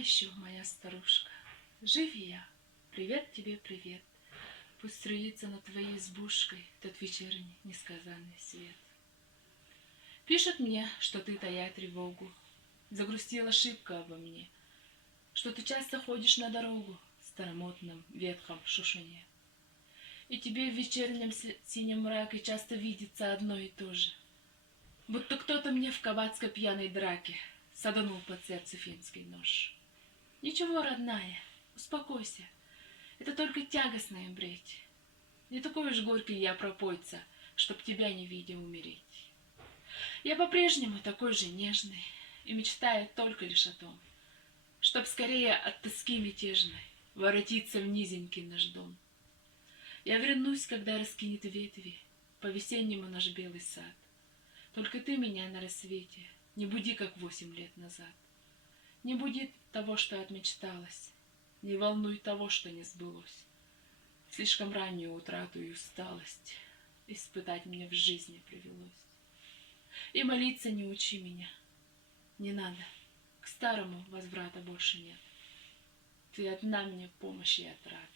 еще, моя старушка, живи я. Привет тебе, привет. Пусть струится над твоей избушкой тот вечерний несказанный свет. Пишет мне, что ты, тая тревогу, загрустила шибко обо мне, что ты часто ходишь на дорогу в старомодном ветхом шушуне. И тебе в вечернем синем мраке часто видится одно и то же, будто кто-то мне в кабацкой пьяной драке саданул под сердце финский нож. Ничего, родная, успокойся, это только тягостное бредь. Не такой уж горький я пропойца, чтоб тебя не видя умереть. Я по-прежнему такой же нежный и мечтаю только лишь о том, чтоб скорее от тоски мятежной воротиться в низенький наш дом. Я вернусь, когда раскинет ветви по-весеннему наш белый сад. Только ты меня на рассвете не буди, как 8 лет назад. Не буди того, что отмечталось, не волнуй того, что не сбылось. Слишком раннюю утрату и усталость испытать мне в жизни привелось. И молиться не учи меня, не надо, к старому возврата больше нет. Ты одна мне помощь и отрада,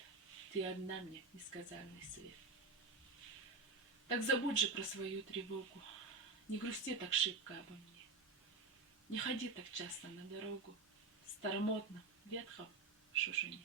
ты одна мне несказанный свет. Так забудь же про свою тревогу, не грусти так шибко обо мне. Не ходи так часто на дорогу в старомодном ветхом шушуне.